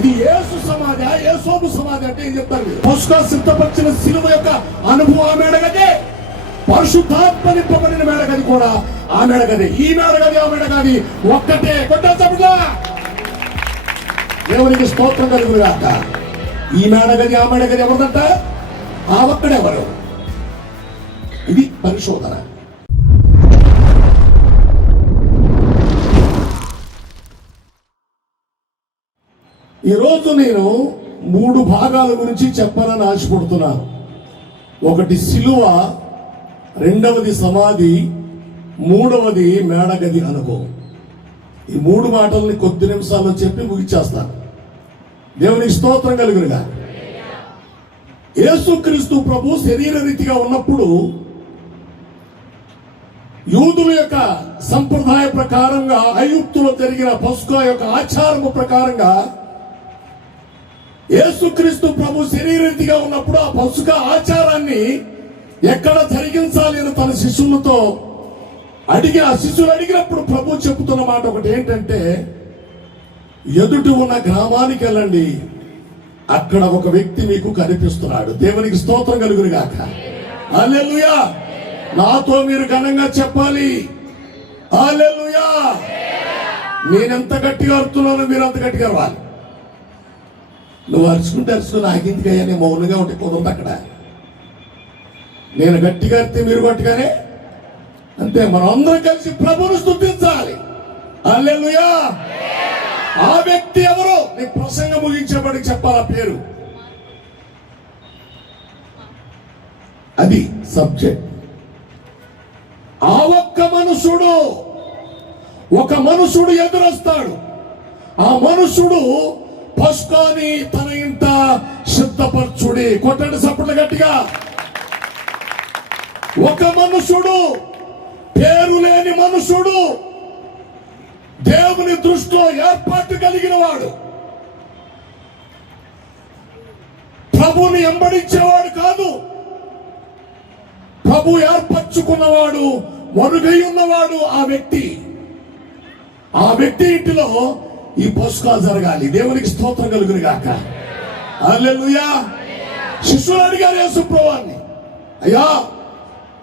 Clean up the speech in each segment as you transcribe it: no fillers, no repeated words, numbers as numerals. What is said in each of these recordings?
ఇది యేసు సమాధి, యేసోబు సమాధి అంటే ఏం చెప్తారు? పసుక సిద్ధపరిచిన సిలువ యొక్క అనుభవం ఆ మేడగదే, పరిశుద్ధాత్మ నింపబడిన మేడగది కూడా ఆ మేడగదే. ఈ మేడగది ఆ మేడగది ఒక్కటే. కొట్టా దేవునికి స్తోత్రం కలుగుగాక. ఈ మేడగది ఆ మేడగది ఎవరిదంట? ఆ ఒక్కడెవరు? ఇది పరిశోధన. ఈరోజు నేను 3 భాగాల గురించి చెప్పాలని ఆశపడుతున్నాను. ఒకటి సిలువ, రెండవది సమాధి, మూడవది మేడగది అనుభవం. ఈ 3 మాటల్ని కొద్ది నిమిషాల్లో చెప్పి ముగిచేస్తాను. దేవునికి స్తోత్రం కలుగునుగా. యేసుక్రీస్తు ప్రభు శరీర రీతిగా ఉన్నప్పుడు యూదుల యొక్క సంప్రదాయ ప్రకారంగా, ఐగుప్తులో జరిగిన పస్కా యొక్క ఆచారము ప్రకారంగా యేసుక్రీస్తు ప్రభు శరీర రీతిగా ఉన్నప్పుడు ఆ పస్కా ఆచారాన్ని ఎక్కడ జరిగించాలి అని తన శిష్యులతో ఆ శిష్యులు అడిగినప్పుడు ప్రభు చెబుతున్న మాట ఒకటి ఏంటంటే, ఎదుటి ఉన్న గ్రామానికి వెళ్ళండి, అక్కడ ఒక వ్యక్తి మీకు కనిపిస్తున్నాడు. దేవునికి స్తోత్రం కలుగును గాక. హల్లెలూయా. నాతో మీరు ఘనంగా చెప్పాలి. హల్లెలూయా. నేనెంత గట్టిగా అరుతున్నానో మీరు అంత గట్టిగా అరవాలి. నువ్వు అరుచుకుంటే నాకెందుకయ్యా, నేను మౌనంగా ఉంటే కుదరదు. అక్కడ నేను గట్టిగా అరితే మీరు గట్టిగానే అంతే. మనం అందరం కలిసి ప్రభువును స్తుతించాలి. హల్లెలూయా. ఆ వ్యక్తి ఎవరు? నీ ప్రసంగం ముగించేపటికి చెప్పాలా పేరు. అది సబ్జెక్ట్. ఆ ఒక మనుషుడు ఎదురొస్తాడు. ఆ మనుషుడు పస్కాని తన ఇంట సిద్ధపరచుడి. కొట్టండి సప్పట్లు గట్టిగా. ఒక మనుషుడు, పేరు లేని మనుషుడు, దేవుని దృష్టిలో ఏర్పాటు కలిగిన వాడు, ప్రభుని వెంబడించేవాడు కాదు, ప్రభు ఏర్పరచుకున్నవాడు, మరుగై ఉన్నవాడు ఆ వ్యక్తి. ఆ వ్యక్తి ఇంటిలో ఈ పస్కా జరగాలి. దేవునికి స్తోత్రం కలుగును గాక. హల్లెలూయా. శిష్యులు అడిగారు యేసు ప్రభువుని, అయ్యా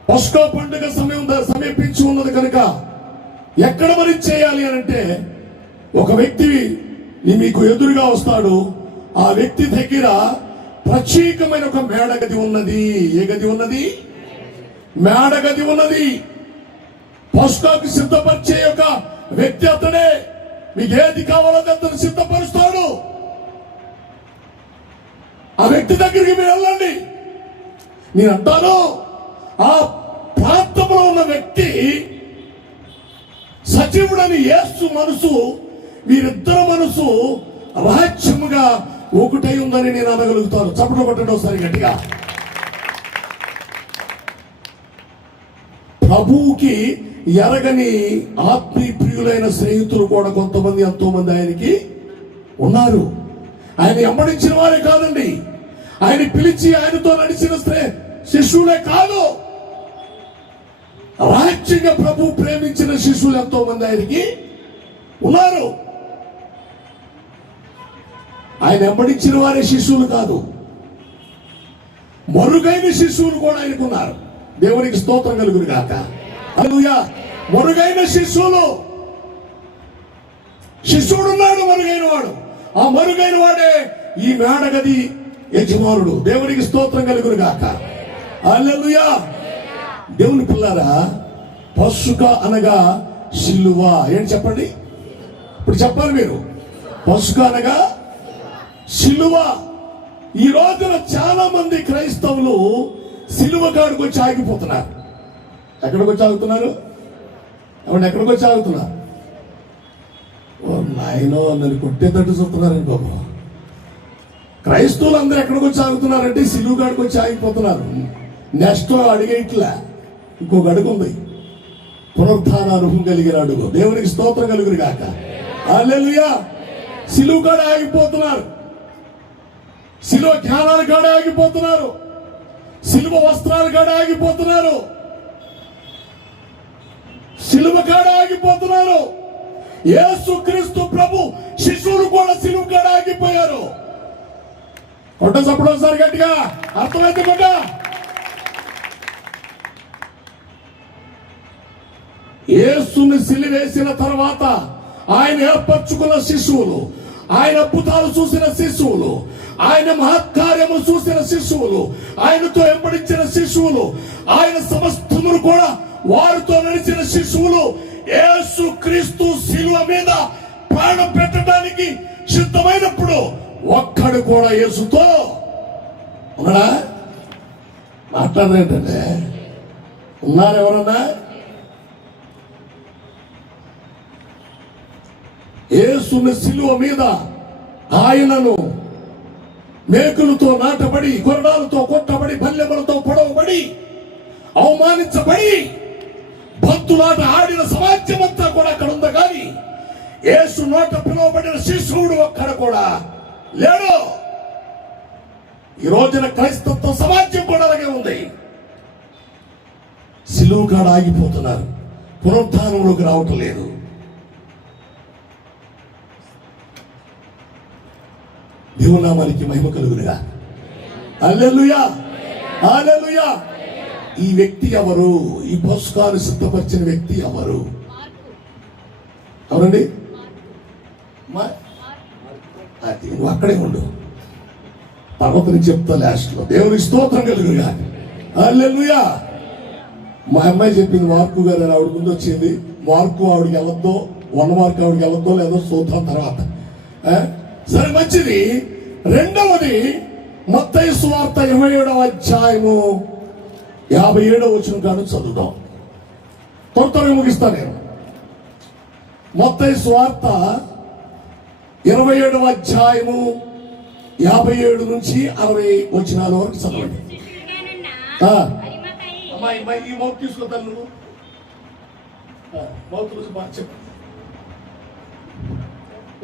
పస్కా పండుగ సమీపించి ఉన్నది కనుక ఎక్కడ మరి చేయాలి అని అంటే, ఒక వ్యక్తి మీకు ఎదురుగా వస్తాడు. ఆ వ్యక్తి దగ్గర ప్రత్యేకమైన ఒక మేడగది ఉన్నది. ఏ గది ఉన్నది? మేడగది ఉన్నది. పస్కాకు సిద్ధపరిచే ఒక వ్యక్తి అతడే. మీకు ఏది కావాలో అతను సిద్ధపరుస్తాడు. ఆ వ్యక్తి దగ్గరికి మీరు వెళ్ళండి. నేను అంటాను, ఆ ప్రాంతంలో ఉన్న వ్యక్తి సజీవుడని యేసు మనసు, వీరిద్దరు మనసు రహస్యముగా ఒకటై ఉందని నేను అనగలుగుతాను. చప్పట్లు కొట్టండి ఒకసారి గట్టిగా. ప్రభువుకి ఎరగని ఆత్మీయ ప్రియులైన స్నేహితులు కూడా కొంతమంది, ఎంతో మంది ఆయనకి ఉన్నారు. ఆయన వెంబడించిన వారే కాదండి, ఆయన పిలిచి ఆయనతో నడిచిన శిష్యులే కాదు, రహస్యంగా ప్రభు ప్రేమించిన శిష్యులు ఎంతో మంది ఆయనకి ఉన్నారు. ఆయన వెంబడించిన వారే శిష్యులు కాదు, మరుగైన శిష్యులు కూడా ఆయనకున్నారు. దేవునికి స్తోత్రం కలుగును గాక. హల్లెలూయా. మరుగైన శిష్యుడున్నాడు, మరుగైన వాడు. ఆ మరుగైన వాడే ఈ మేడగది యజమానుడు. దేవునికి స్తోత్రం కలుగును గాక. హల్లెలూయా. దేవుని పిల్లారా, పస్క అనగా సిలువ. ఏంటి చెప్పండి? ఇప్పుడు చెప్పాలి మీరు. పస్క అనగా సిలువ. ఈ రోజున చాలా మంది క్రైస్తవులు సిలువ కాడికి వచ్చి ఆగిపోతున్నారు. ఎక్కడికి వచ్చి ఆగుతున్నారు? ఎక్కడికి వచ్చి ఆగుతున్నారు? ఓ నాయనో, నన్ను కొట్టేటట్టు చూస్తున్నారని బాబు. క్రైస్తవులు అందరూ ఎక్కడికి వచ్చి ఆగుతున్నారంటే సిలువ కాడికి వచ్చి ఆగిపోతున్నారు. నెక్స్ట్ అడిగేట్లా ఇంకొక అడుగు ఉంది, పునరుత్థాన అనుభవం కలిగిన అడుగు. దేవునికి స్తోత్రం కలుగును గాక. హల్లెలూయా. సిలువ కాడ ఆగిపోతున్నారు, సిలువ జ్ఞానాల కాడ ఆగిపోతున్నారు, సిలువ వస్త్రాల కాడ ఆగిపోతున్నారు, సిలువ కాడ ఆగిపోతున్నారు. యేసుక్రీస్తు ప్రభు శిష్యులు కూడా సిలువ కాడ ఆగిపోయారు. కొట్ట చెప్పడం సార్ గట్టిగా అర్థమైంది కొట్ట. యేసుని సిలువేసిన తర్వాత ఆయన ఏర్పరచుకున్న శిశువులు, ఆయన అద్భుతాలు చూసిన శిశువులు, ఆయన మహత్కార్యము చూసిన శిశువులు, ఆయనతో వెంబడించిన శిశువులు, ఆయన సమస్తమును కూడా వారితో నడిచిన శిశువులు యేసు క్రీస్తు శిలువ మీద ప్రాణం పెట్టడానికి సిద్ధమైనప్పుడు ఒక్కడు కూడా యేసుతో ఉన్నాడా? మాట్లాడరేంటంటే ఉన్నారు ఎవరన్నా? యేసుని శిలువ మీద ఆయనను మేకులతో నాటబడి, కొరడాలతో కొట్టబడి, బల్లెములతో పొడవబడి, అవమానించబడి, బంతులాట ఆడిన సమాజం అంతా కూడా అక్కడ ఉంది. కానీ యేసు నోట పిలువబడిన శిశువుడు ఒక్కడ కూడా లేడు. ఈ రోజున క్రైస్తవ సమాజం కూడా అలాగే ఉంది. సిలువ కాడ ఆగిపోతున్నారు, పునరుద్ధానంలోకి రావటం లేదు. దేవునామానికి మహిమ కలుగునుగా. హల్లెలూయా, హల్లెలూయా. ఈ వ్యక్తి ఎవరు? ఈ పుస్తకాలు సిద్ధపరిచిన వ్యక్తి ఎవరు? ఎవరండి? అది నువ్వు అక్కడే ఉండు, తర్వాత నేను చెప్తా లాస్ట్ లో. దేవునికి స్తోత్రం కలుగునుగా. హల్లెలూయా. మా అమ్మాయి చెప్పింది, మార్కు గారు ఆవిడ ముందు వచ్చింది. మార్కు ఆవిడకి వెళ్ళొద్దో, 1 మార్కు ఆవిడకి వెళ్ళొద్దో లేదో చూద్దాం తర్వాత. సరే, మంచిది. రెండవది మత్తయి సువార్త 27వ అధ్యాయము 57వ వచనం కాదు చదువుదాం. త్వరగా ముగిస్తా నేను. మత్తయి సువార్త 27వ అధ్యాయము 57 నుంచి 60 వచనాల వరకు చదవండి. అమ్మాయి ఈ మౌత్ తీసుకోతాను నువ్వు. మౌత్ చెప్పు.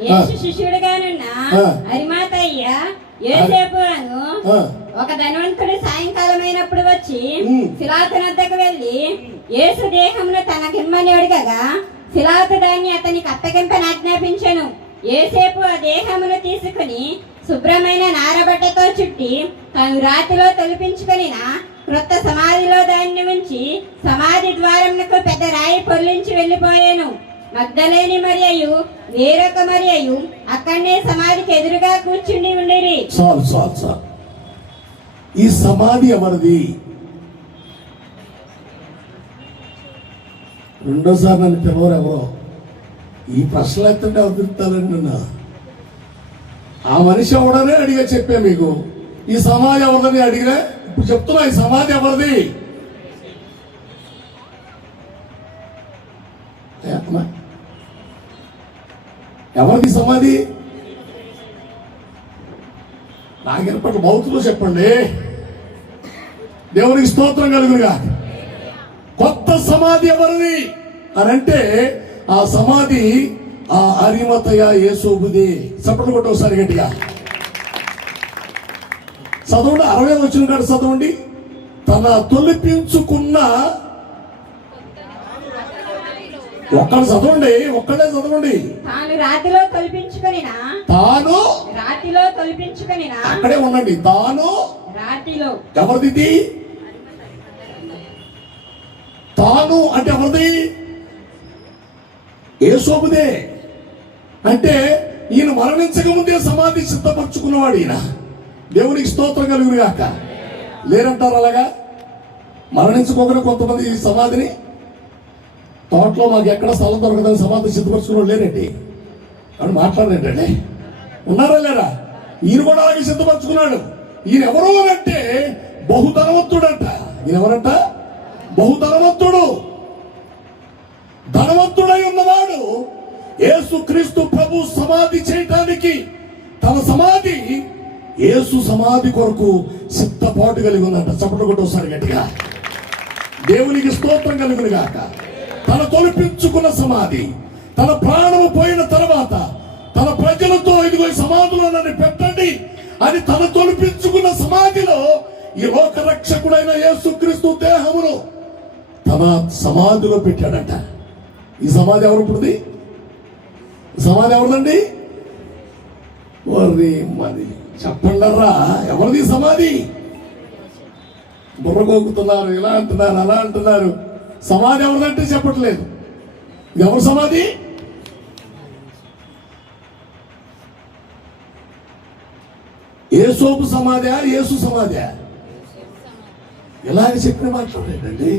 యేసు శిష్యుడుగానున్న అరిమాతయ్య యోసేపును ఒక ధనవంతుడు సాయంకాలమైనప్పుడు వచ్చి పిలాతు వద్దకు వెళ్లి యేసు దేహమును తనకిమ్మని అడగగా పిలాతు దాన్ని అతనికి అప్పగింపని ఆజ్ఞాపించెను. యోసేపు ఆ దేహమును తీసుకుని శుభ్రమైన నారబట్టతో చుట్టి తాను రాతిలో తొలిపించుకొనిన క్రొత్త సమాధిలో దాన్ని ఉంచి సమాధి ద్వారమునకు పెద్ద రాయి పొర్లించి వెళ్లిపోయాను. మగ్దలేని మరియయు వేరొక మరియయు అక్కడనే సమాధికి ఎదురుగా కూర్చుండి ఉండిరి. చాలు. ఈ సమాధి ఎవరిది? రెండోసారి నన్ను పిలవరు ఎవరో. ఈ ప్రశ్నలు ఎత్తంటే అవతిస్తానండి నన్ను. ఆ మనిషి ఎవడనే అడిగా చెప్పా మీకు. ఈ సమాధి ఎవరిదని అడిగినా ఇప్పుడు చెప్తున్నా. ఈ సమాధి ఎవరిది? ఎవరిది సమాధి? నాకెనపటి మౌతులో చెప్పండి. దేవునికి స్తోత్రం కలుగునుగా. కొత్త సమాధి ఎవరిది అని అంటే ఆ సమాధి ఆ అరిమతయ యేసోబుదే. చప్పట్లు కొట్టు ఒకసారి గట్టిగా చదవండి. 60 వచ్చిన కాదు చదవండి. తన తొలిపించుకున్న ఒక్కడు చదవండి, ఒక్కడే చదవండి. తాను రాతిలో తొలిపించుకొనిన అక్కడే ఉండండి. తాను రాతిలో. ఎవరిది? తాను అంటే ఎవరిది? యేసోబుదే. అంటే ఈయన మరణించక ముందే సమాధి సిద్ధపరచుకున్నవాడు ఈయన. దేవునికి స్తోత్రం కలుగునుగాక. లేరంటారు అలాగా? మరణించుకోకుండా కొంతమంది ఈ సమాధిని తోటలో మాకు ఎక్కడ స్థలం దొరకదని సమాధి సిద్ధపరచుకున్నాడు లేరండి అని మాట్లాడేటండి. ఉన్నారా లేరా? ఈయన కూడా అలాగే సిద్ధపరచుకున్నాడు. ఈయన ఎవరు అంటే బహుధనవంతుడంట. ఈయన ఎవరంట? బహుధనవంతుడు. ధనవంతుడై ఉన్నవాడు యేసు క్రీస్తు ప్రభు సమాధి చేయటానికి తన సమాధి యేసు సమాధి కొరకు సిద్ధపాటు కలిగి ఉందంట. చప్పట్లు కొట్టు ఒకసారి గట్టిగా. దేవునికి స్తోత్రం కలుగునుగాక. తన తొలిపించుకున్న సమాధి, తన ప్రాణము పోయిన తర్వాత తన ప్రజలతో ఇదిగో ఈ సమాధిలో నన్ను పెట్టండి అని తన తొలిపించుకున్న సమాధిలో ఈ లోక రక్షకుడైన యేసుక్రీస్తు దేహమును తన సమాధిలో పెట్టాడట. ఈ సమాధి ఎవరు? ఇప్పుడుది సమాధి ఎవరిదండి? ఓరి మరి చెప్పండర్రా, ఎవరిది సమాధి? బుర్రగోగుతున్నారు, ఇలా అంటున్నారు, అలా అంటున్నారు. సమాధి ఎవరిదంటే చెప్పట్లేదు. ఎవరు సమాధి? యేసోపు సమాధా, యేసు సమాధా? ఇలాగ చెప్పిన మాట్లాడేటండి.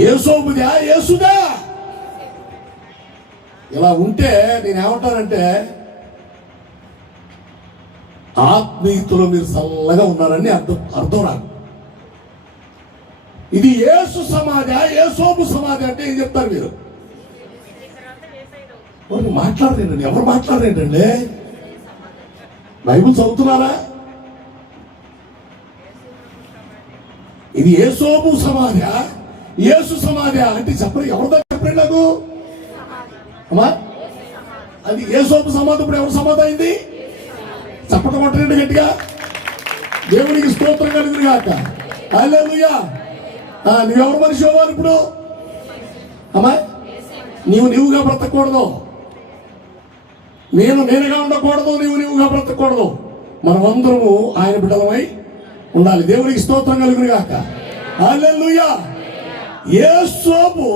యేసోపుదా, యేసుదా? ఇలా ఉంటే నేనేమంటానంటే ఆత్మీయతలో మీరు చల్లగా ఉన్నారని అర్థం రాదు. ఇది యేసు సమాధి, యేసోపు సమాధి అంటే ఏం చెప్తారు మీరు? మాట్లాడరేంటండి? ఎవరు మాట్లాడరేంటండి? బైబుల్ చదువుతున్నారా? ఇది యేసోపు సమాధి, యేసు సమాధి అంటే చెప్పరు. ఎవరిదో చెప్పండి నాకు అమ్మా. అది యేసోపు సమాధి. ఇప్పుడు ఎవరు సమాధి అయింది? చప్పట కొట్టండి గట్టిగా. దేవునికి స్తోత్రం కలుగును గాక. హల్లెలూయా. నువ్వెవరు మనిషి అవ్వాలి ఇప్పుడు? అమ్మా, నీవుగా బ్రతకూడదు. నేనుగా ఉండకూడదు. నీవుగా బ్రతకూడదు. మనమందరము ఆయన బిడ్డలమై ఉండాలి. దేవునికి స్తోత్రం కలుగును గాక. హల్లెలూయా. యేసోపు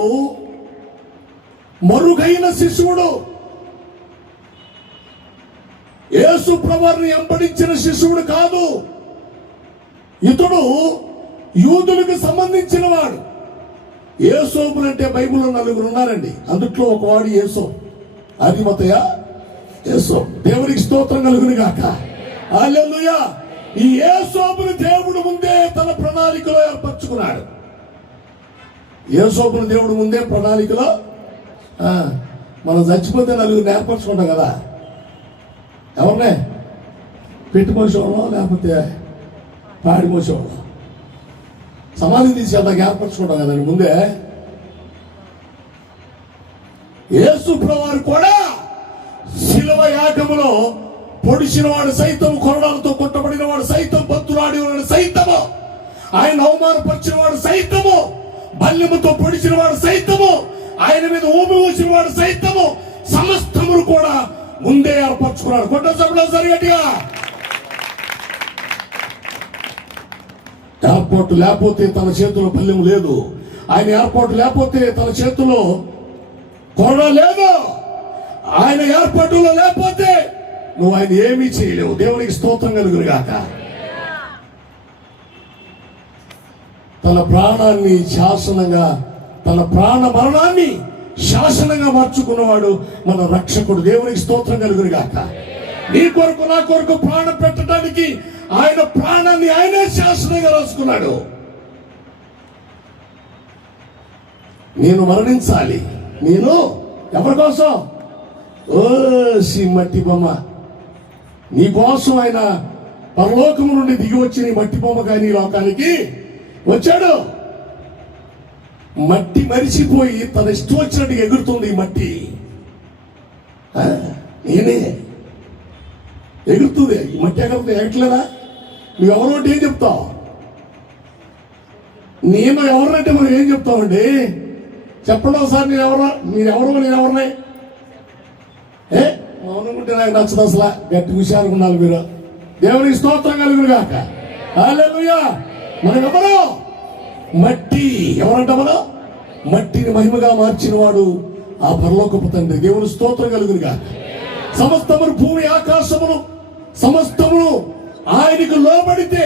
మరుగైన శిశువుడు. యేసు ప్రభువుని వెంబడించిన శిశువుడు కాదు. ఇతడు యూదులకు సంబంధించిన వాడు. యేసోపు అంటే బైబిల్లో 4 ఉన్నారండి. అందుట్లో ఒకవాడు యేసోపు. అరిమతయ యేసోపు. దేవునికి స్తోత్రం కలుగును గాక. హల్లెలూయా. ఈ యేసోపుని దేవుడు ముందే తన ప్రణాళికలో ఏర్పరచుకున్నాడు. యేసోపుని దేవుడు ముందే ప్రణాళికలో, మనం చచ్చిపోతే 4 ఏర్పరచుకుంటాం కదా. ఎవరినే? పెట్టి మోసేవాళ్ళం, లేకపోతే పాడి మోసేవాళ్ళం. సమాధి తీసుకెళ్తాక ఏర్పరచుకుంటాం కదండి ముందే. యేసు ప్రభువు కూడా శిలువ యాగములో పొడిచిన వాడు సైతం, కొరడాలతో కొట్టబడిన వాడు సైతం, బతులాడి వాడు సైతము, ఆయన అవమానపరిచిన వాడు సైతము, బల్యముతో పొడిచిన వాడు సైతము, ఆయన మీద ఊపి ఊసిన వాడు సైతము, సమస్తమును కూడా ముందే ఏర్పరచుకున్నాడు. కొట్ట సభలో సరిగట్టిగా. ఏర్పాటు లేకపోతే తన చేతిలో పల్లెము లేదు. ఆయన ఏర్పాటు లేకపోతే తన చేతిలో కొరడ లేదు. ఆయన ఏర్పాటులో లేకపోతే నువ్వు ఆయన ఏమీ చేయలేవు. దేవునికి స్తోత్రం కలుగును గాక. తన ప్రాణాన్ని శాసనంగా, తన ప్రాణ మరణాన్ని శాసనంగా మార్చుకున్నవాడు మన రక్షకుడు. దేవునికి స్తోత్రం కలుగును గాక. నీ కొరకు నా కొరకు ప్రాణం పెట్టడానికి ఆయన ప్రాణాన్ని ఆయనే శాసనంగా రాసుకున్నాడు. నేను మరణించాలి. నేను ఎవరి కోసం? ఓ మట్టి బొమ్మ, నీ కోసం ఆయన పరలోకము నుండి దిగి వచ్చి నీ మట్టి బొమ్మ కానీ లోకానికి వచ్చాడు. మట్టి మరిచిపోయి తన ఇష్టం వచ్చినట్టుగా ఎగురుతుంది ఈ మట్టి. నేనే ఎగురుతుంది. ఈ మట్టి ఎగట్లేదా? నువ్వెవరంటే ఏం చెప్తావు? నేను ఎవరినంటే మనం ఏం చెప్తామండి? చెప్పండి ఒకసారి. నేనెవరిని? మౌనంగుంటే నాకు నచ్చదు అసలు. గట్టి హుషారుగా ఉండాలి మీరు. దేవునికి స్తోత్రం కలుగును గాక. హల్లెలూయా. మనం ఎవరు? మట్టి. ఎవరంట మనం? మట్టిని మహిమగా మార్చిన వాడు ఆ పరలోకపు తండ్రి. దేవుని స్తోత్రం కలుగును గాక. సమస్తమును, భూమి ఆకాశమును సమస్తమును ఆయనకు లోబడితే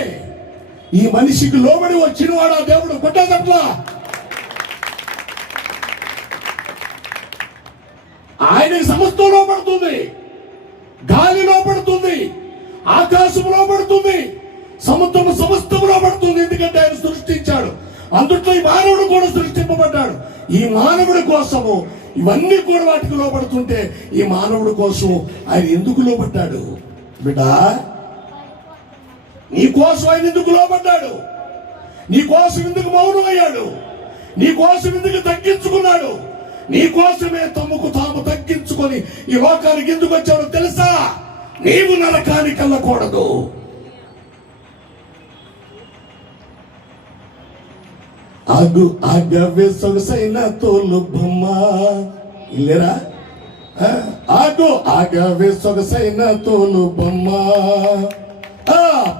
ఈ మనిషికి లోబడి వచ్చిన వాడు ఆ దేవుడు. కొట్టేదట్లా. ఆయనకి సమస్తం లోపడుతుంది. గాలి లోపడుతుంది, ఆకాశం లోపడుతుంది, సముద్రము సమస్తము లోపడుతుంది. ఎందుకంటే ఆయన సృష్టించాడు. అందుట్లో ఈ మానవుడు కూడా సృష్టింపబడ్డాడు. ఈ మానవుడి కోసము ఇవన్నీ కూడా వాటికి లోపడుతుంటే ఈ మానవుడి కోసం ఆయన ఎందుకు లోపడ్డాడు? బిడ్డా, నీ కోసం ఆయన ఎందుకు లోపడ్డాడు? నీ కోసం ఎందుకు మౌనమయ్యాడు? నీ కోసం ఎందుకు తగ్గించుకున్నాడు? నీ కోసమే తమకు తాము తగ్గించుకొని ఈ లోకానికి ఎందుకు వచ్చాడో తెలుసా? నీవు నరకానికి వెళ్ళకూడదు. ఆగవే సొగసైన తోలు బొమ్మ. ఇల్లేరా? ఆగు ఆగవే సొగసైన తోలు బొమ్మ,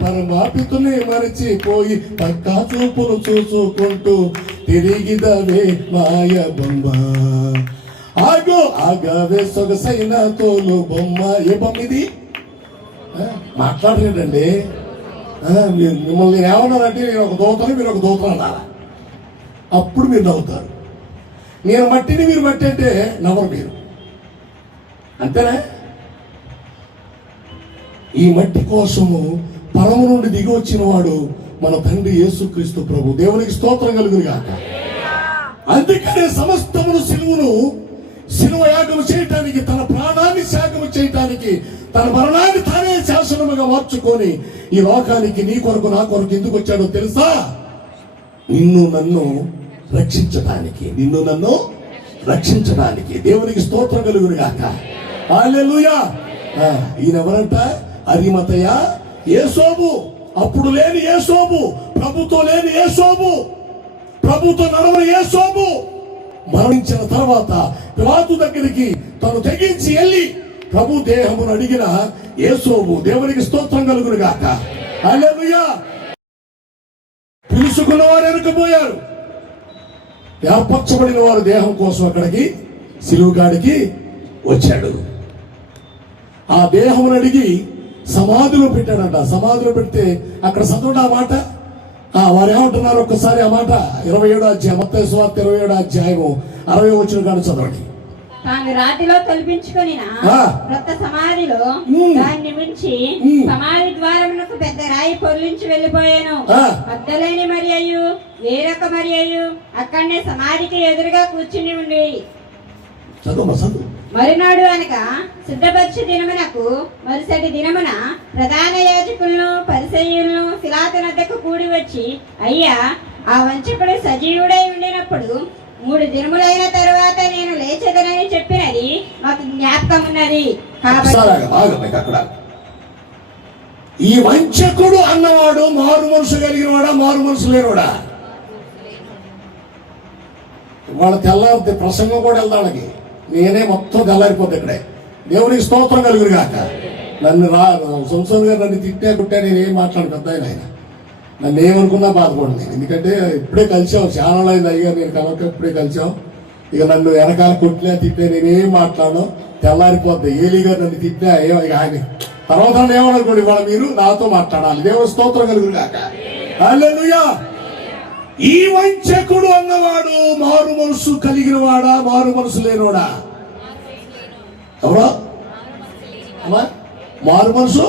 పరమాపితుని మరచిపోయి పక్క చూపులు చూసుకుంటూ తిరిగిదవే మాయ బొమ్మ. ఆగు ఆగవే సొగసైన తోలు బొమ్మ. ఏ బొమ్మ ఇది? మాట్లాడలేదండి. మిమ్మల్ని నేను ఏమన్నానంటే నేను ఒక దూతని, మీరు ఒక దూతను అన్నారా? అప్పుడు మీరు నవ్వుతారు. నేను మట్టిని, మీరు మట్టి అంటే నవ్వరు మీరు. అంతేనా? ఈ మట్టి కోసము పరము నుండి దిగి వచ్చిన వాడు మన తండ్రి యేసుక్రీస్తు ప్రభు. దేవునికి స్తోత్రం కలుగును గాక. అందుకనే సమస్తమును సిలువ యాగం చేయటానికి, తన ప్రాణాన్ని త్యాగం చేయటానికి, తన మరణాన్ని తానే శాసనముగా మార్చుకొని ఈ లోకానికి నీ కొరకు నా కొరకు ఎందుకు వచ్చాడో తెలుసా? నిన్ను నన్ను రక్షించడానికి. దేవునికి స్తోత్రం కలుగును గాక. హల్లెలూయా. ఈయన ఎవరంట? అరిమతయ యేసోబు. అప్పుడు లేని యేసోబు, ప్రభుతో లేని యేసోబు, ప్రభుతో నడవని యేసోబు మరణించిన తర్వాత పిలాతు దగ్గరికి తను తెగించి వెళ్ళి ప్రభు దేహమును అడిగిన యేసోబు. దేవునికి స్తోత్రం కలుగును గాక. హల్లెలూయా. పిలుచుకున్న వారు వెనుకపోయారు, ఏర్పరచబడిన వారు దేహం కోసం అక్కడికి సిలువకాడికి వచ్చాడు. ఆ దేహమును అడిగి సమాధిలో పెట్టాడంట. సమాధిలో పెడితే అక్కడ చదవండి ఆ మాట. వారు ఏమంటున్నారు ఒక్కసారి ఆ మాట. 27వ అధ్యాయం, మత్తయి సువార్త 27వ అధ్యాయము 60వ వచనం కాడ చదవండి. తాను రాతిలో తొలిపించుకొని క్రొత్త సమాధిలో దాన్ని ఉంచి సమాధి ద్వారమునకు పెద్ద రాయి పొర్లించి వెళ్ళిపోయాను. మగ్దలేని మరియయు వేరొక మరియయు అక్కడనే సమాధికి ఎదురుగా కూర్చుని ఉండి. మరునాడు అనగా సిద్ధపరిచి దినమునకు మరుసటి దినమున ప్రధాన యాజకులను పరిసయ్యులను పిలాతు వద్దకు కూడి వచ్చి, అయ్యా, ఆ వంచకుడు సజీవుడై ఉండినప్పుడు 3 దినములైన తరువాత నేను లేచెదనని చెప్పినది మాకు జ్ఞాపకం ఉన్నది. అక్కడ ఈ వంచకుడు అన్నవాడు మారు మనసు కలిగిన వాడా, మారు మనసు లేనివాడా? వాళ్ళ తెల్లారి ప్రసంగం కూడా వెళ్దానికి నేనే మొత్తం తెల్లారిపోతే ఇక్కడే. దేవునికి స్తోత్రం కలుగురు కాక. నన్ను సంవత్సరం గారు నన్ను తిట్టే నేనేం మాట్లాడు పెద్ద ఆయన నన్ను ఏమనుకున్నా బాధపడలేదు. ఎందుకంటే ఇప్పుడే కలిసాం, చాలా అయింది అయ్యా నేను కలవక, ఇప్పుడే కలిసాం. ఇక నన్ను వెనకాల కొట్టినా తిట్టే నేనేం మాట్లాడను, తెల్లారిపోద్ది. ఏలీ గారు నన్ను తిట్టినా ఆయన తర్వాత ఏమనుకోండి, ఇవాళ మీరు నాతో మాట్లాడాలి. దేవుని స్తోత్రం కలుగురు కాక. హల్లెలూయా. ఈ వంచకుడు అన్నవాడు మారు మనసు కలిగిన వాడా, మారు మనసు లేనివాడా? ఎవరో మారు మనసు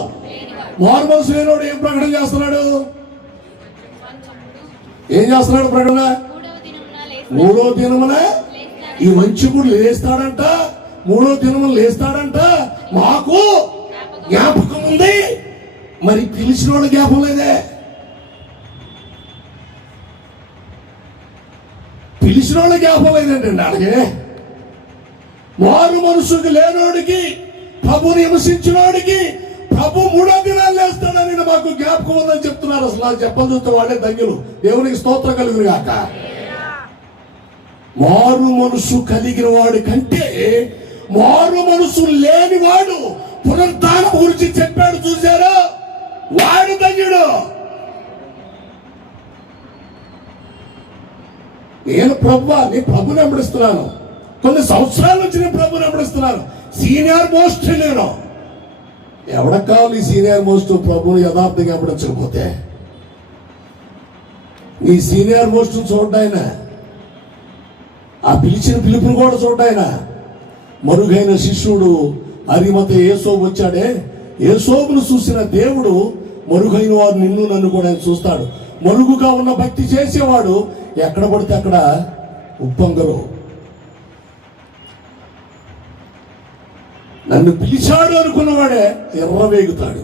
లేనివాడు ఏం ప్రకటన చేస్తున్నాడు? ఏం చేస్తున్నాడు ప్రకటన? 3వ దినమున ఈ వంచకుడు లేస్తాడంట, 3వ దినమున లేస్తాడంట. మాకు జ్ఞాపకం ఉంది, మరి పిలిచిన వాడు జ్ఞాపకం లేదే. పిలిచిన వాళ్ళ జ్ఞాపకం లేదండి. అలాగే మారు మనసుకు లేనోడికి, ప్రభుని హింసించినోడికి ప్రభు 3వ దినాలు లేస్తాడని మాకు జ్ఞాపకం ఉందని చెప్తున్నారు. అసలు నాకు చెప్పందుతో వాళ్ళే ధన్యులు. దేవునికి స్తోత్రం కలుగును గాక. మారు మనసు కలిగిన వాడి కంటే మారు మనసు లేని వాడు పునరుద్ధానం గురించి చెప్పాడు చూశారు, వాడు ధన్యుడు. నేను ప్రభుని వెంబడిస్తున్నాను, కొన్ని సంవత్సరాల నుంచి నేను ప్రభుని వెంబడిస్తున్నాను. సీనియర్ మోస్ట్ నేను. ఎవడకు కావాలి సీనియర్ మోస్ట్? ప్రభుని యథార్థంగా వెంబడించకపోతే నీ సీనియర్ మోస్ట్ చూడ్డాయన, ఆ పిలిచిన పిలుపును కూడా చూడ్డాయన. మరుగైన శిష్యుడు అరిమతయ యేసోబు వచ్చాడే, యేసోబును చూసిన దేవుడు మరుగైన వారు నిన్ను నన్ను కూడా ఆయన చూస్తాడు. మరుగుగా ఉన్న భక్తి చేసేవాడు ఎక్కడ పడితే అక్కడ ఉప్పొంగరు. నన్ను పిలిచాడు అనుకున్నవాడే ఎర్రవేగుతాడు,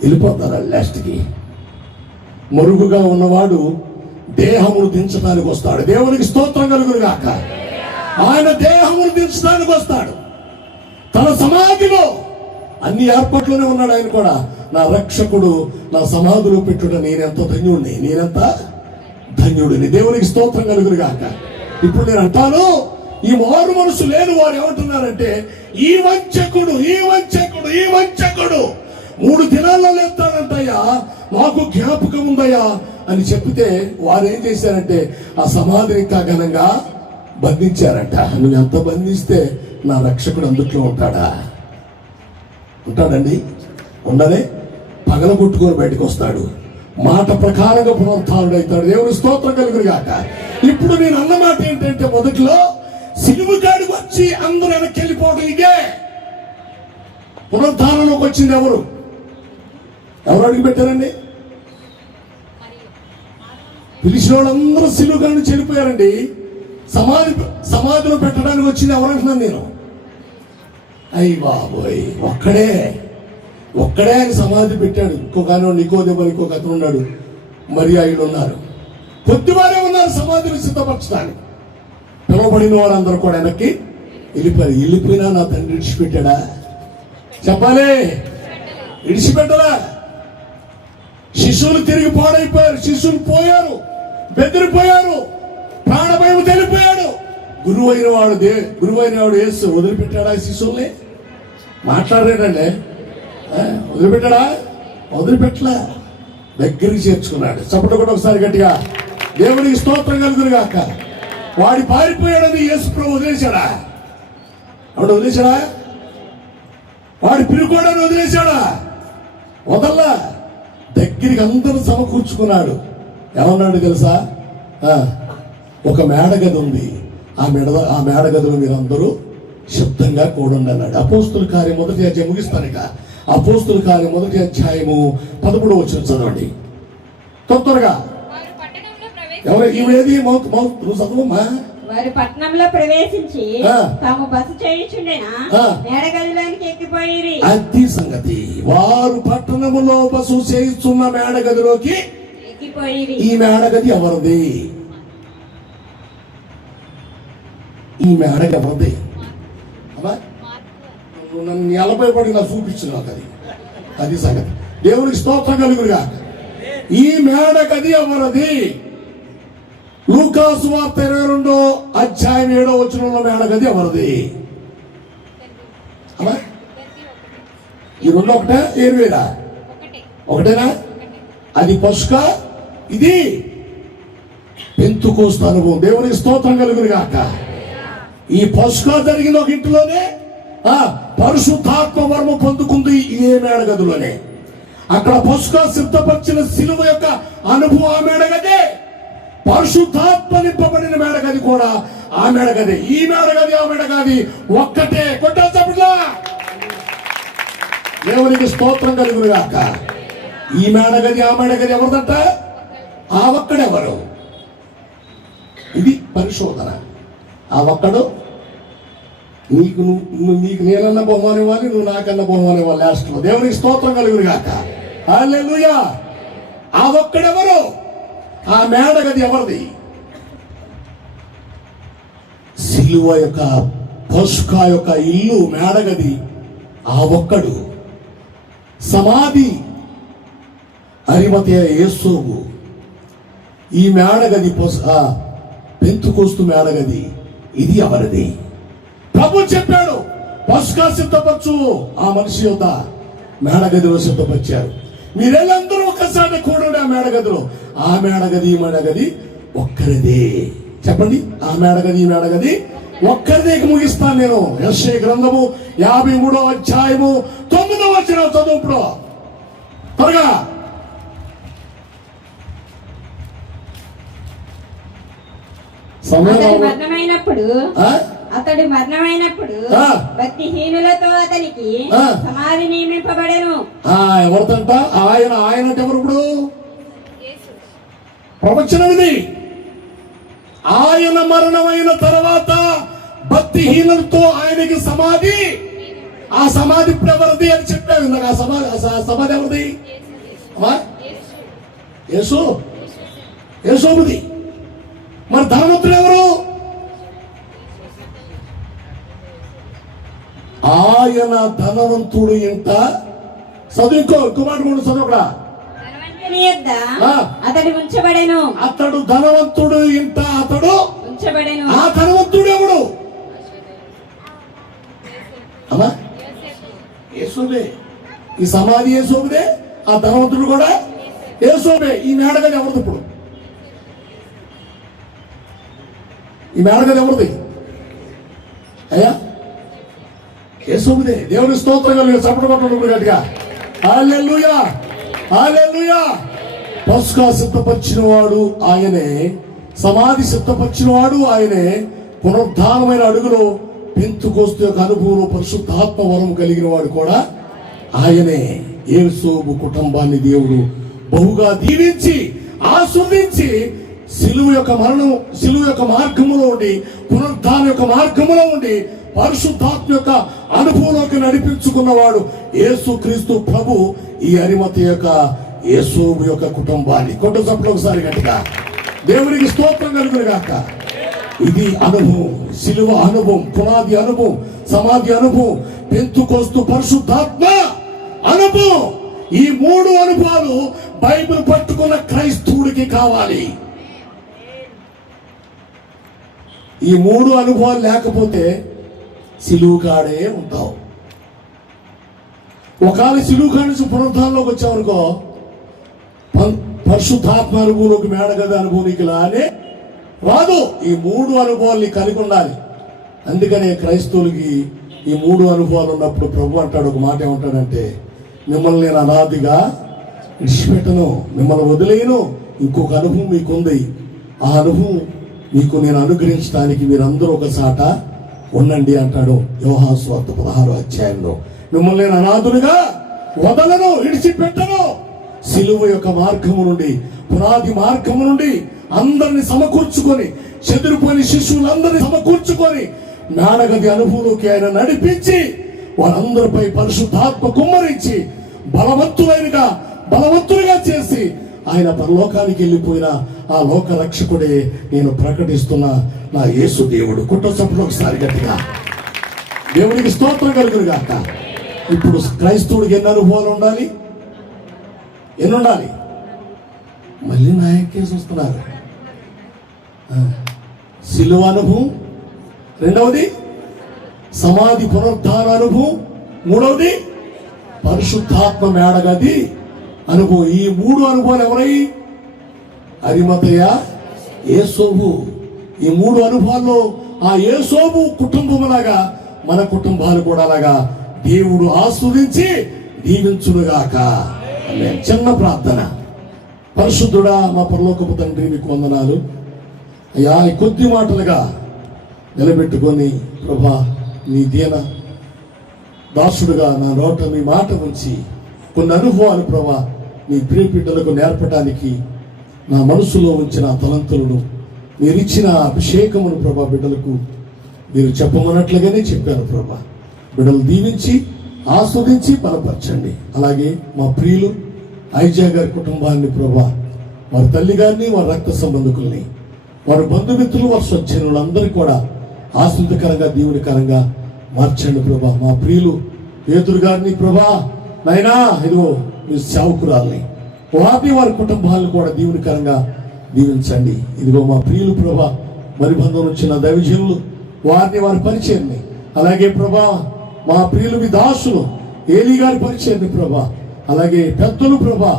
వెళ్ళిపోతారా లాస్ట్కి. మరుగుగా ఉన్నవాడు దేహమును దించడానికి వస్తాడు. దేవునికి స్తోత్రం కలుగును గాక. ఆయన దేహమును దించడానికి వస్తాడు. తన సమాధిలో అన్ని ఏర్పాట్లోనే ఉన్నాడు ఆయన కూడా. నా రక్షకుడు నా సమాధిలో పెట్టుట నేనెంత ధన్యుడిని. దేవునికి స్తోత్రం కలుగును గాక. ఇప్పుడు నేను అంటాను, ఈ మారు మనసు లేని వారు ఏమంటున్నారంటే ఈ వంచకుడు 3 దినాల్లో లేస్తాడంటయ్యా, నాకు జ్ఞాపకం ఉందయ్యా అని చెప్తే వారు ఏం చేశారంటే ఆ సమాధిని ఇంకా ఘనంగా బంధించారంట. నువ్వు ఎంత బంధిస్తే నా రక్షకుడు అందుట్లో ఉంటాడండి? ఉండనే పగలగొట్టుకొని బయటకు వస్తాడు. మాట ప్రకారంగా పునరుత్థానుడు అవుతాడు. దేవుని స్తోత్రం కలుగును గాక. ఇప్పుడు నేను అన్న మాట ఏంటంటే, మొదట్లో సిలువ కాడికి వచ్చి అందరూ వెనక్కి వెళ్ళిపోవడం ఇదే. పునరుత్థానంలోకి వచ్చింది ఎవరు అడిగి పెట్టారండి? పిలిచిన వాళ్ళందరూ సిలువ కాడి నుంచి వెళ్ళిపోయారండి. సమాధిలో పెట్టడానికి వచ్చింది ఎవరంటున్నాను నేను? అయ్యి బాబోయ్, ఒక్కడే ఆయన సమాధి పెట్టాడు. ఇంకొక ఇంకొక అతను ఉన్నాడు, మరి ఆయన ఉన్నారు, కొద్దివారే ఉన్నారు సమాధిని సిద్ధపరచడానికి. పిలువబడిన వారందరూ కూడా వెనక్కి వెళ్ళిపోయినా నా తండ్రి విడిచిపెట్టాడా? చెప్పాలి, విడిచిపెట్టరా? శిశువులు తిరిగి పాడైపోయారు, శిశువులు పోయారు, బెదిరిపోయారు, ప్రాణభయం తెలిపోయాడు. గురువైన వాడు యేసు వదిలిపెట్టాడా శిశువుల్ని? మాట్లాడలేడండి, వదిలిపెట్టలా, దగ్గరికి చేర్చుకున్నాడు. చప్పట్లు కూడా ఒకసారి గట్టిగా దేవునికి స్తోత్రం కలుగును గాక. వాడి పారిపోయాడని యేసు ప్రభు వదిలేశాడా? వదిలేశాడా? వాడి పిరుకోడని వదిలేశాడా? వదల్లా, దగ్గరికి అందరూ సమకూర్చుకున్నాడు. ఏమన్నాడు తెలుసా? ఒక మేడగది ఉంది, ఆ మేడగదిలో మీరందరూ శబ్దంగా కూడండి అన్నాడు. అపోస్తుల కార్యం 1వ అధ్యాయం ముగిస్తాను. ఇక అపోస్తుల కార్యం 1వ అధ్యాయము 13వ వచనం చదవండి త్వరగా. ఎవరు ఈవిడేది? నువ్వు చదువమ్మా. వారు పట్టణంలో ప్రవేశించి తాము బస చేయుచుండెన మేడగదిలోనికి ఎక్కిపోయిరి. అది సంగతి. వారు పట్టణములో బస చేయుచున్న మేడగదిలోకి ఎక్కిపోయిరి. ఈ మేడగది ఎవరిది? ఈ మేడగది ఎవరిది? నన్ను నిలబై పడి నాకు చూపించు, నాకు అది సంగతి. దేవునికి స్తోత్రం కలుగునుగా. ఈ మేడగది ఎవరిది? లూకాసు వార్త 22వ అధ్యాయం 7వ వచనంలో మేడగది ఎవరిది? ఈ రెండు ఒకటే, వేరువేరా? ఒకటేనా? అది పసుక, ఇది పెంతుకోస్తు అనుభవం. దేవునికి స్తోత్రం కలుగును గాక. ఈ పసుక జరిగిన ఒక ఇంటిలోనే పరిశుద్ధాత్మ వరము పొందుకుంది ఇదే మేడగదిలోనే. అక్కడ పసుక సిద్ధపరిచిన సిలువ యొక్క అనుభవం ఆ మేడగదే. పరిశుద్ధాత్మ నింపబడిన మేడగది కూడా ఆ మేడగది. ఈ మేడగది ఆ మేడగది ఒక్కటే. కొట్టా దేవునికి స్తోత్రం కలుగును గాక. ఈ మేడగది ఆ మేడగది ఎవరిదంట? ఆ ఒక్కడెవరు? ఇది పరిశోధన. ఆ ఒక్కడు నీకు నేనన్నా బహుమానం ఇవ్వాలి, నువ్వు నాకన్నా బహుమానం ఇవ్వాలి లాస్ట్లో. దేవునికి స్తోత్రం కలుగును గాక. హల్లెలూయా. ఆ ఒక్కడెవరు? ఆ మేడగది ఎవరిది? సిలువ యొక్క పసుక యొక్క ఇల్లు మేడగది ఆ ఒక్కడు. సమాధి అరిమతయ యేసోబు. ఈ మేడగది పెంతుకోస్తు మేడగది ఇది ఎవరిది? ప్రభు చెప్పాడు, పసుక సిద్ధపరచు. ఆ మనిషి యొక్క మేడగదిలో సిద్ధపరిచారు. మీరెళ్ళందరూ ఒకసారి కూడండి ఆ మేడగదిలో. ఆ మేడగది ఈ మేడగది ఒక్కరిదే. చెప్పండి, ఆ మేడగది ఈ మేడగది ఒక్కరిదే. ముగిస్తాను నేను. యెషయా గ్రంథము 53వ అధ్యాయము 9వ వచనం చదువు ఇప్పుడు త్వరగా. అతడు మరణమైనప్పుడు భక్తిహీనులతో అతనికి సమాధి నియమింపబడెను. ఎవరిదంట? ఆయన అంటే ఎవరు? ఇప్పుడు ప్రవచనం ఇది. ఆయన మరణమైన తర్వాత భక్తిహీనులతో ఆయనకి సమాధి. ఆ సమాధి ఇప్పుడు ఎవరిది అని చెప్పావు ఇందాక. ఆ సమాధి ఎవరిది? యేసోబుది. మరి ధనవంతుడు ఎవరు? ఆయన ధనవంతుడు. ఇంత చదువు, ఇంకో మాట కూడా చదువురా. అతడు ఉంచబడెను. అతడు ధనవంతుడు. ఇంత అతడు ఉంచబడెను. ఆ ధనవంతుడు ఎవడు? అమ్మా యేసోబే. ఈ సమాధి యేసోబుదే, ఆ ధనవంతుడు కూడా యేసోబే. ఈ మేడగది ఎవరిది? ఇప్పుడు ఈ మేడగది ఎవరిది అయ్యా? యేసోబుదే. దేవుని స్తోత్రం కలిగి చప్పట్లు కొట్టడం గట్టిగా హల్లెలూయా, హల్లెలూయా. పస్కా సిద్ధపరిచిన వాడు ఆయనే, సమాధి సిద్ధపరిచిన వాడు ఆయనే, పునరుద్ధానమైన అడుగులో పెంతుకోస్తు యొక్క అనుభవంలో పరిశుద్ధాత్మ వరం కలిగిన వాడు కూడా ఆయనే. యేసోబు కుటుంబాన్ని దేవుడు బహుగా దీవించి ఆస్వాదించి సిలువ యొక్క మరణం, సిలువ యొక్క మార్గములో ఉండి, పునరుద్ధాన యొక్క మార్గములో ఉండి పరిశుద్ధాత్మ యొక్క అనుభవంలోకి నడిపించుకున్నవాడు యేసుక్రీస్తు ప్రభు. ఈ అరిమత యొక్క యేసోబు యొక్క కుటుంబాన్ని కొట్టు చప్పుడు ఒకసారి గట్టిగా దేవునికి స్తోత్రం కలుగును గాక. ఇది అనుభవం, సిలువ అనుభవం, పునాది అనుభవం, సమాధి అనుభవం, పెంతుకోస్తు పరిశుద్ధాత్మ అనుభవం. ఈ మూడు అనుభవాలు బైబిల్ పట్టుకున్న క్రైస్తవుడికి కావాలి. ఈ మూడు అనుభవాలు లేకపోతే సిలువు కాడే ఉంటావు. ఒకవేళ సిలువు కాడి నుంచి పునరుద్ధానంలోకి వచ్చావనుకో, పరిశుద్ధాత్మ అనుభవంలోకి మేడగద అనుభవానికి లానే రాదు. ఈ మూడు అనుభవాల్ని కలిగి ఉండాలి. అందుకనే క్రైస్తవులకి ఈ మూడు అనుభవాలు ఉన్నప్పుడు ప్రభు అంటాడు, ఒక మాట ఏమంటాడంటే, మిమ్మల్ని నేను అనాదిగా విడిచిపెట్టను, మిమ్మల్ని వదిలేను, ఇంకొక అనుభవం మీకుంది. ఆ అనుభవం మీకు నేను అనుగ్రహించడానికి మీరందరూ ఒక సాట ఉండండి అంటాడు యోహాను సువార్త 16వ అధ్యాయంలో. మిమ్మల్ని నేను అనాథులుగా వదలను, విడిచిపెట్టను. సిలువ యొక్క మార్గము నుండి, పునాది మార్గము నుండి అందరిని సమకూర్చుకొని, చెదిరిపోయిన శిష్యులందరినీ సమకూర్చుకొని మేడగది అనుభవంలోకి ఆయన నడిపించి వారందరిపై పరిశుద్ధాత్మ కుమ్మరించి బలవంతులుగా చేసి ఆయన పరలోకానికి వెళ్ళిపోయిన ఆ లోక రక్షకుడే నేను ప్రకటిస్తున్న నా యేసు దేవుడు. కుటుంబం ఒకసారి గట్టిగా దేవునికి స్తోత్రం కలుగును గాక. ఇప్పుడు క్రైస్తవుడికి ఎన్ని అనుభవాలు ఉండాలి? ఎన్ని ఉండాలి? మళ్ళీ నాయకేసి వస్తున్నారు. సిలువ అనుభవం, రెండవది సమాధి పునరుద్ధాన అనుభవం, మూడవది పరిశుద్ధాత్మ మేడగది అనుభవం. ఈ మూడు అనుభవాలు ఎవరై? అరిమతయ, యేసోబు. ఈ మూడు అనుభవాల్లో ఆ యేసోబు కుటుంబములాగా మన కుటుంబాలు కూడా అలాగా దేవుడు ఆస్వాదించి దీవించునుగాక. చిన్న ప్రార్థన. పరిశుద్ధుడా మా పరలోకపు తండ్రి, మీకు వందనాలు అయ్యా. ఈ కొద్ది మాటలుగా నిలబెట్టుకొని ప్రభా, నీ దీన దాసుడుగా నా నోట మీ మాట ఉంచి కొన్ని అనుభవాలు ప్రభా మీ ప్రియ బిడ్డలకు నేర్పడానికి నా మనసులో ఉంచిన తలంతులను, మీరిచ్చిన అభిషేకమును ప్రభా బిడ్డలకు మీరు చెప్పమన్నట్లుగానే చెప్పారు ప్రభా. బిడ్డలు దీవించి ఆస్వాదించి బలపరచండి. అలాగే మా ప్రియులు ఐజా గారి కుటుంబాన్ని ప్రభా, వారి తల్లి గారిని, వారి రక్త సంబంధికుల్ని, వారి బంధుమిత్రులు, వారి స్వచ్ఛనులు అందరికీ కూడా ఆశ్రితకరంగా దీవునికరంగా మార్చండి ప్రభా. మా ప్రియులు పేతురు గారిని ప్రభా నైనా ఇదిగో మీ సేవకురాల్ని, వారి కుటుంబాలను కూడా దీవునికరంగా దీవించండి. ఇదిగో మా ప్రియులు ప్రభా, మరి బంధం వచ్చిన దైవజనులు, వారి పరిచయాన్ని, అలాగే ప్రభా మా ప్రియులు మీ దాసులు ఏలీ గారి పరిచయాన్ని ప్రభా, అలాగే పెద్దలు ప్రభా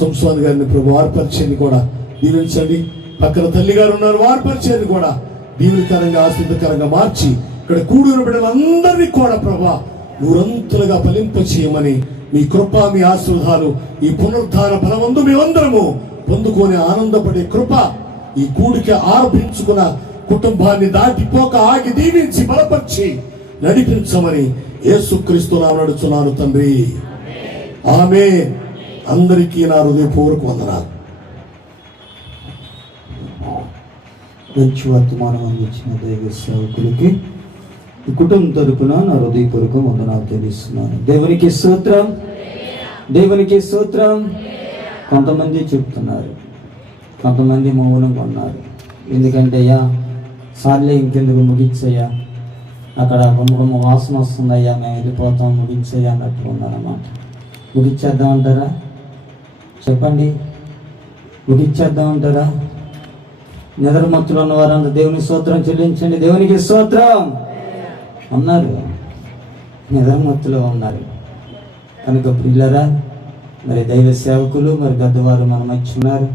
సంస్వాన్ గారిని ప్రభా, వారి పరిచయాన్ని కూడా దీవించండి. పక్కన తల్లి గారు ఉన్నారు, వారి పరిచయాన్ని కూడా దీవునికరంగా ఆశ్రితకరంగా మార్చి ఇక్కడ కూడిన బిడ్డలందరినీ కూడా ప్రభా నూరంతులుగా ఫలింప చేయమని మీ కృప, మీ ఆశీర్వాదాలు ఈ పునరుద్ధార బలమందు మేమందరము పొందుకొని ఆనందపడే కృప ఈ కూడికి ఆరంభించుకున్న కుటుంబాన్ని దాటిపోక ఆగి దీవించి బలపరిచి నడిపించమని యేసుక్రీస్తు నామమున అడుగుచున్నాను తండ్రి, ఆమేన్. అందరికీ నా హృదయపూర్వక వందనాలు. మంచి వర్తమానం అందించిన దైవ సేవకులకి ఈ కుటుంబం తరపున నా హృదయపూర్వక వందనాలు తెలుస్తున్నాను. దేవునికి స్తోత్రం, దేవునికి స్తోత్రం. కొంతమంది చెప్తున్నారు, కొంతమంది మౌనంగా ఉన్నారు. ఎందుకంటే అయ్యా సార్లే ఇంకెందుకు ముగించయ్యా, అక్కడ గుమ్మగుమ్మ వాసన వస్తుందయ్యా, మేము వెళ్ళిపోతాం, ముగించయ్యా అన్నట్టు ఉన్నారన్నమాట. ముగించేద్దామంటారా? చెప్పండి, ముగించేద్దామంటారా? నిద్రమత్తులో ఉన్న వారంతా దేవుని స్తోత్రం చెల్లించండి. దేవునికి స్తోత్రం అన్నారు. నిద్రమత్తులో ఉన్నారు. కనుక పిల్లరా, మరి దైవ సేవకులు మరి పెద్దవారు మన మధ్య ఉన్నారు.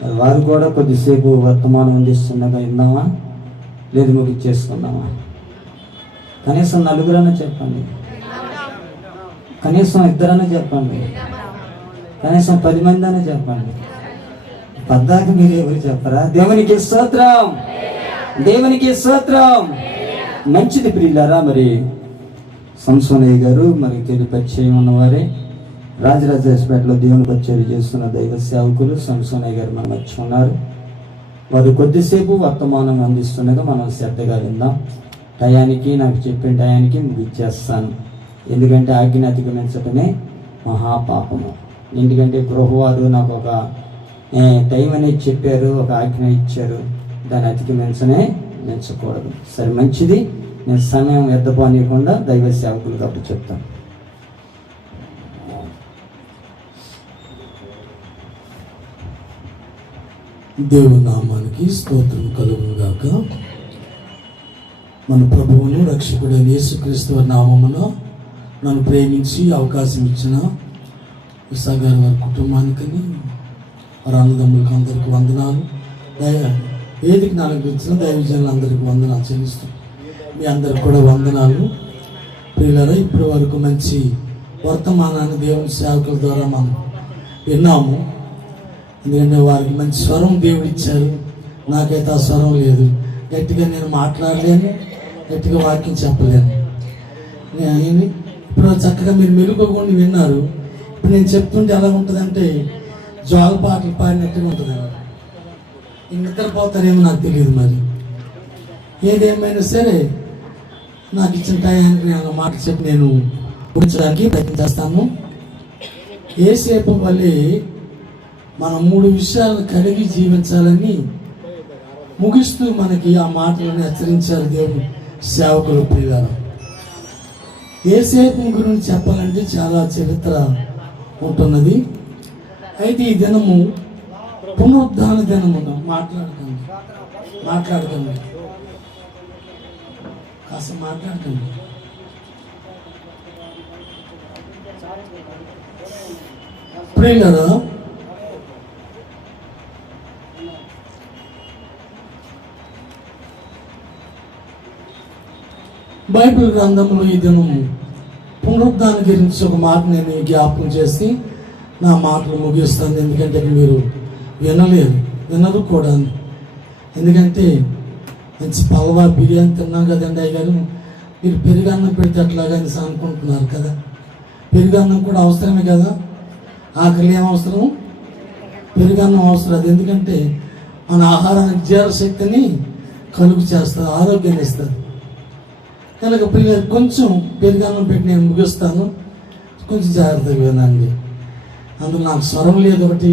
మరి వారు కూడా కొద్దిసేపు వర్తమానం అందిస్తుండగా విందామా, లేదు ముగిచ్చేసుకుందామా? కనీసం నలుగురన్నా చెప్పండి, కనీసం ఇద్దరన్నా చెప్పండి, కనీసం 10 మంది అన్నా చెప్పండి. పద్దాక మీరు ఎవరు చెప్పరా? దేవునికి స్తోత్రం, దేవునికి స్తోత్రం. మంచిది ప్రియులారా. మరి సంసోనయ్య గారు మరి తెలియ పరిచయం ఉన్నవారే, రాజరాజేశ్వరపేటలో దేవుని పరిచయం చేస్తున్న దైవ సేవకులు సంసోనయ్య గారు మన మధ్య ఉన్నారు. వారు కొద్దిసేపు వర్తమానం అందిస్తుండగా మనం శ్రద్ధగా విందాం. టయానికి, నాకు చెప్పిన టయానికి ముగిచ్చేస్తాను. ఎందుకంటే ఆజ్ఞ అతిక్రమించటమే మహాపాపము. ఎందుకంటే గృహవారు నాకు ఒక టైం అనేది చెప్పారు, ఒక ఆజ్ఞ ఇచ్చారు, దాన్ని అతిక్రమించకూడదు. సరే, మంచిది. నేను సమయం వ్యర్థపోనీయకుండా దైవ సేవకులకు అప్పుడు చెప్తాను. దేవుని నామానికి స్తోత్రం కలుగును గాక. మన ప్రభువును రక్షకుడైన యేసుక్రీస్తు వారి నామమున నన్ను ప్రేమించి అవకాశం ఇచ్చిన ఇసా గారి వారి కుటుంబానికి, వారి అన్నదమ్ములకు అందరికీ వందనాలు. వేదిక అలంకరించిన దైవజనులందరికీ వందనాలు చెల్లిస్తూ మీ అందరికి కూడా వందనాలు. ప్రియులారా, ఇప్పటి వరకు మంచి వర్తమానాన్ని దేవుని సేవకుల ద్వారా మనం విన్నాము. ఎందుకంటే వారికి మంచి స్వరం దేవుడు ఇచ్చారు. నాకైతే ఆ స్వరం లేదు. గట్టిగా నేను మాట్లాడలేను, గట్టిగా వాక్యం చెప్పలేను. ఇప్పుడు చక్కగా మీరు మెలుగుకొని విన్నారు. ఇప్పుడు నేను చెప్తుంటే ఎలా ఉంటుందంటే జోల పాటలు పాడినట్టుగా ఉంటుందండి. నిద్రపోతారేమో నాకు తెలియదు. మరి ఏదేమైనా సరే నాకు ఇచ్చిన టయానికి నేను మాట చెప్పి నేను ఉంచడానికి ప్రయత్నం చేస్తాను. ఏసేపు వల్లే మనం 3 విషయాలను కలిగి జీవించాలని ముగిస్తూ మనకి ఆ మాటలను హెచ్చరించారు దేవుని సేవకులు. ప్రియులారా, యేసేపు గురించి చెప్పాలంటే చాలా చరిత్ర ఉంటున్నది. అయితే ఈ దినము పునరుద్ధాన దినము. మాట్లాడకండి కాస్త మాట్లాడకండి. ప్రియులారా, బైబిల్ గ్రంథంలో ఈ దినము పునరుద్ధానం గురించి ఒక మాట నేను జ్ఞాపకం చేసి నా మాటలు ముగిస్తాను. ఎందుకంటే మీరు వినరు కూడా. ఎందుకంటే మంచి పలవా బిర్యానీ తిన్నాం కదండి అయ్యగారు, మీరు పెరుగన్నం పెడితే అట్లాగా అనుకుంటున్నారు కదా. పెరుగన్నం కూడా అవసరమే కదా. ఆకలి ఏం అవసరం? పెరుగన్నం అవసరం. అది ఎందుకంటే మన ఆహారానికి జీవశక్తిని కలుగు చేస్తుంది, ఆరోగ్యాన్ని ఇస్తుంది. కనుక పిల్లలు కొంచెం పెరుగన్నం పెట్టి నేను ముగిస్తాను, కొంచెం జాగ్రత్తగా వినండి. అందులో నాకు స్వరం లేదు ఒకటి.